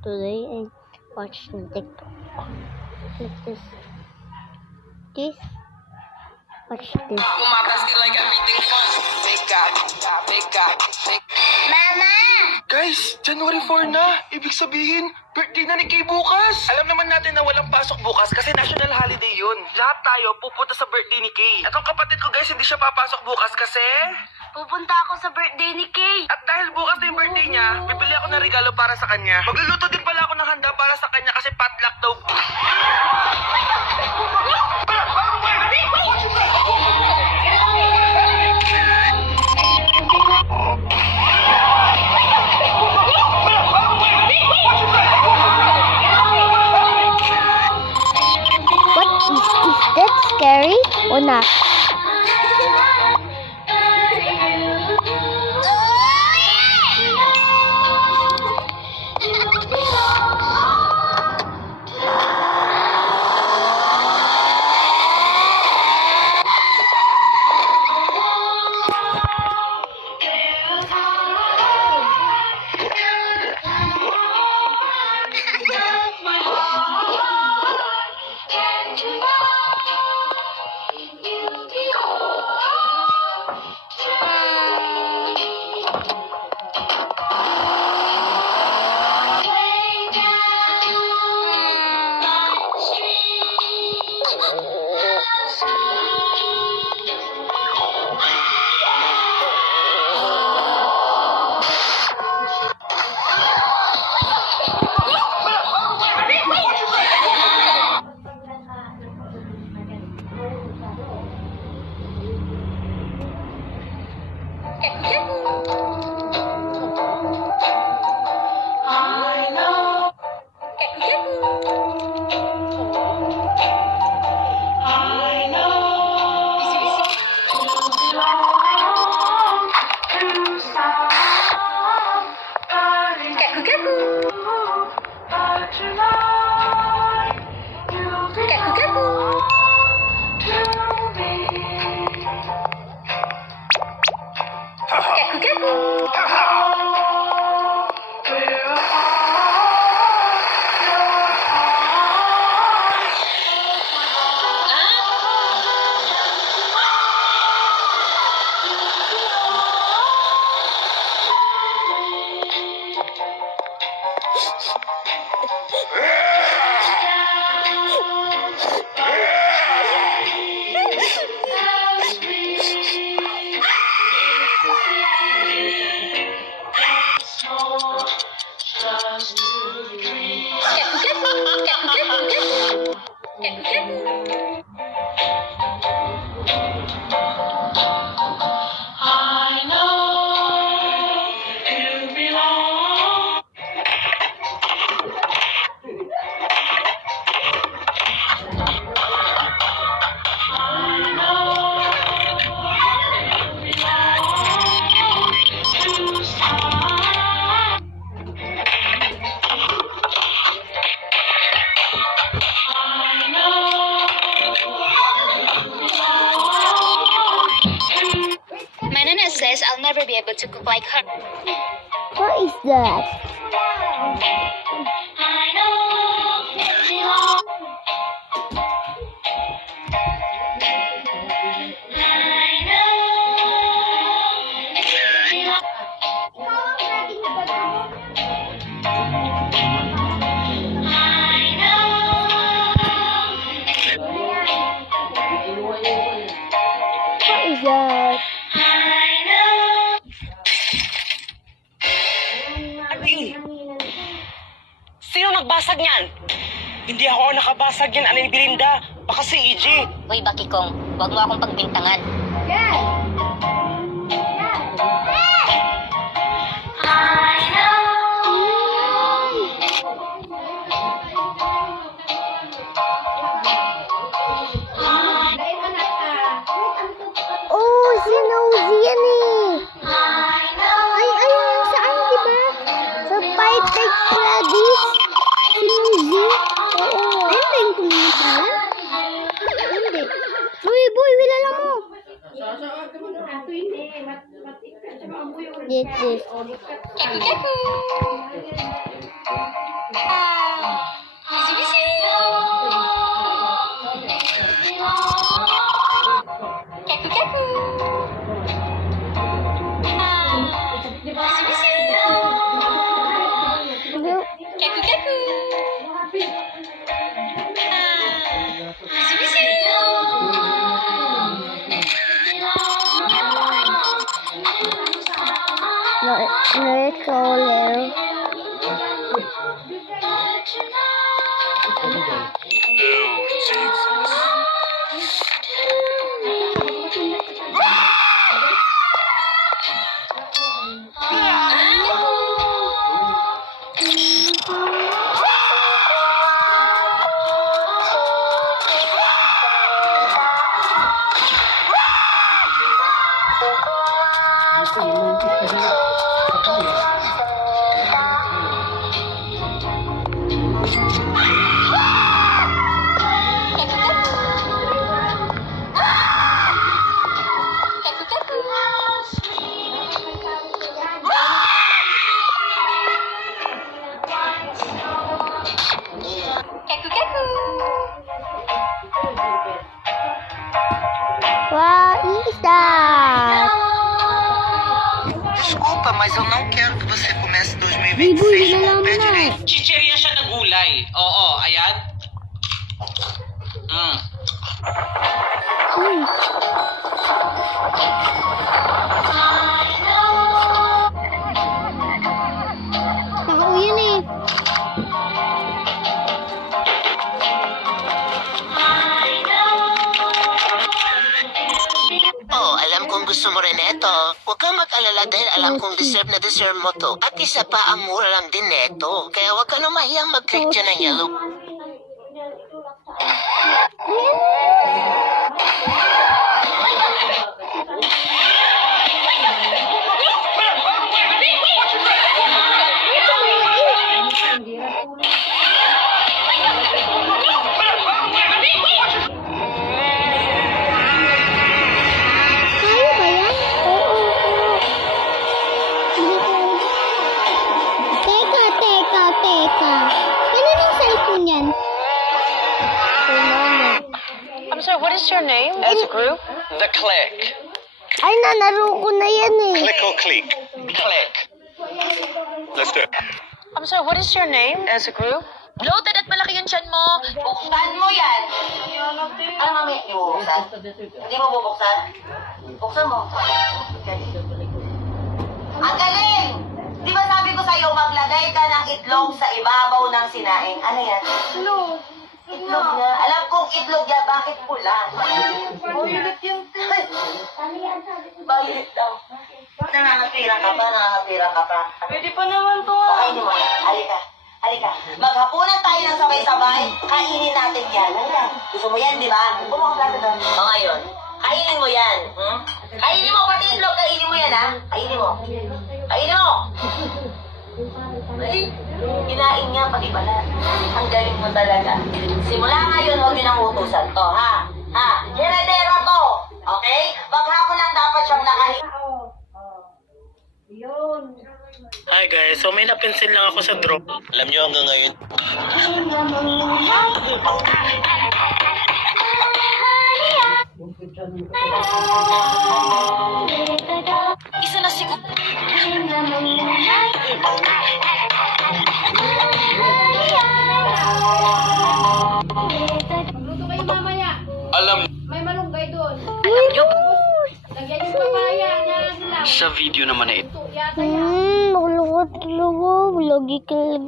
Today I watched the TikTok. Like this. Watch this. Mama! Guys, January 4 na. Ibig sabihin, birthday na ni Kay bukas. Alam naman natin na walang pasok bukas kasi national holiday yun. Lahat tayo pupunta sa birthday ni Kay. At ang kapatid ko guys, hindi siya papasok bukas kasi... Pupunta ako sa birthday ni Kay. At dahil bukas na yung birthday niya, bibili ako ng regalo para sa kanya. Magluluto din pala ako ng handa para sa kanya kasi potluck daw. Is that scary or not? My nana says I'll never be able to cook like her. What is that? What is that? Ate! Sino nagbasag niyan? Hindi ako ang nakabasag yan, Anay Belinda. Baka si EJ. Uy, Bakikong, huwag mo akong pagbintangan. Oh, si Nosy yan eh. Ay, saan, diba? Sa Five Nights at Freddy's. Si Nosy. Oo. Ayun ba yung pumunta? Hindi. Boy, wala lang mo. This. Busy, busy. Kaku, kaku. Busy, busy. Kaku, kaku. Busy, busy. Nightcrawler. Kaku, kaku. Kaku, kaku. What is that? Desculpa, mas eu não quero que você comece Bibo, 2026 yun na com o lang pé na. direito. Chicheria siya na gulay. Oo, ayan. Hmm. Tao yun eh. Oh, alam kong gusto mo rin ito. Huwag kang mag-alala dahil alam kong deserve na deserve mo to. At isa pa, ang mura lang din neto. Kaya huwag ka na mahiyang mag-click dyan ng yellow. Kaya ba yan? Oo. Hindi ko alam. Teka. Kaninong cellphone yan? I'm sorry, what is your name as a group? The click. Ay, nanaro ko na yan eh. Click or click? Click. Let's do it. I'm sorry, what is your name as a group? Bloated at malaki yung tiyan mo. Buksan mo yan! Ano mami? Hindi mo bubuksan? Hindi mo bubuksan? Buksan mo. Ang galing! Di ba sabi ko sa'yo, maglagay ka ng itlog sa ibabaw ng sinaing? Ano yan? Itlog niya. Alam kong itlog niya, bakit pula? Violet yun. Violet daw. Nangangatira ka pa. Pwede pa naman to Kainin mo. Halika. Maghapunan tayo ng sabay-sabay. Kainin natin yan. Halika. Gusto mo yan, di ba? Bumukang plato doon. O ngayon, kainin mo yan. Kainin mo, pati itlog. Kainin mo yan, ha? Kainin mo. Ay, kinain niya, pati pala. Ang galing mo talaga. Simula ngayon, huwag niyo nang utusan to, ha? Heredera to. Okay? Maghapon lang dapat siyang nakahiga. Hi guys, so may napinsin lang ako sa drop. Alam nyo hanggang ngayon. Isa na siguro. Luto kayo mamaya. Alam May malunggay doon. Yo. Lagyan yung papaya na hilaw. sa video naman na ito. Luto yata yan. Maglungot. Lagi ka lang.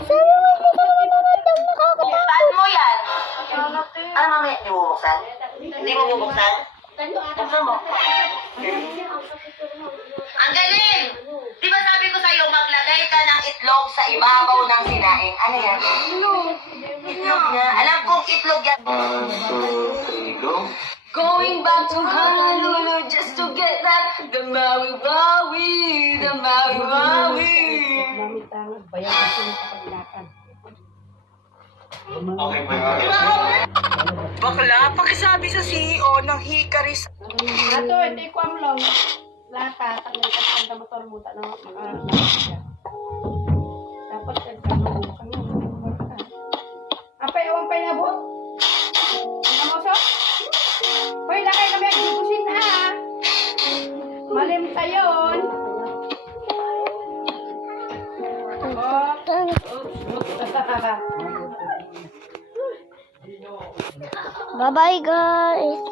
Sabi mo, hindi ka naman naman nakakatawa. Buksan mo yan. Ano mami? Hindi mo bubuksan? Hindi mo bubuksan? Buksan mo. Ang galing! Di ba sabi ko sa'yo, maglagay ka ng itlog sa ibabaw ng sinaing? Ano yan? Itlog niya. Alam kong itlog yan. 1, 2, 3, go. Going back to Honolulu just to get that the Maui Wowie, the Maui Wowie. Okay po. Bakla, pakisabi sa CEO ng Hikaris. Ato, hindi ko amlong. Lata, takay ka sa motor mo, tanong, dapat Malalim pa yun. Bye-bye, guys.